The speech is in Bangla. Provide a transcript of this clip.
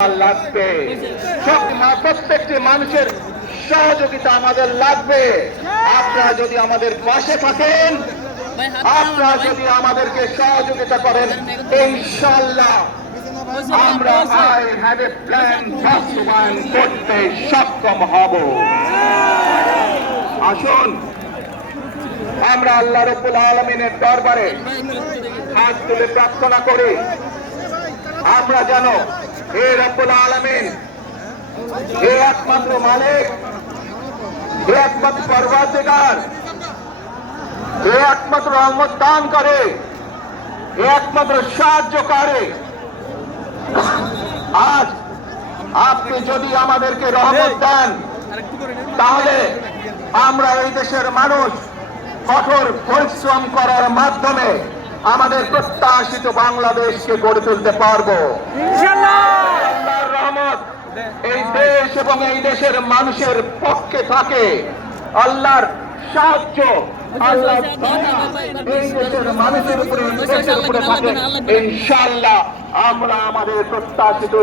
লাগবে, প্রত্যেকটি মানুষের সহযোগিতা আমাদের লাগবে। আপনারা যদি আমাদের পাশে থাকেন, আপনারা যদি আমাদেরকে সহযোগিতা করেন, ইনশাআল্লাহ আমরা আই হ্যাভ এ প্ল্যান বাস্তবায়ন করতে সক্ষম হব। আসুন আমরা আল্লাহ রাব্বুল আলামিনের দরবারে হাত তুলে প্রার্থনা করি, আমরা যেন হে রব্বুল আলামিন, হে একমাত্র মালিক, হে একমাত্র পরওয়ারদিগার, হে একমাত্র রহমত দান করে, হে একমাত্র সাহায্যকারী, আজ আপনি যদি আমাদেরকে রহমত দেন, তাহলে আমরা এই দেশের মানুষ কঠোর পরিশ্রম করার মাধ্যমে আমাদের প্রত্যাশিত বাংলাদেশকে গড়ে তুলতে পারবো। আল্লাহর রহমত এই দেশ এবং এই দেশের মানুষের পক্ষে থাকে, আল্লাহর সাহায্য, আল্লাহর দয়া এই দেশের মানুষের উপরে, দেশের উপরে থাকে। ইনশাআল্লাহ আমরা আমাদের প্রত্যাশিত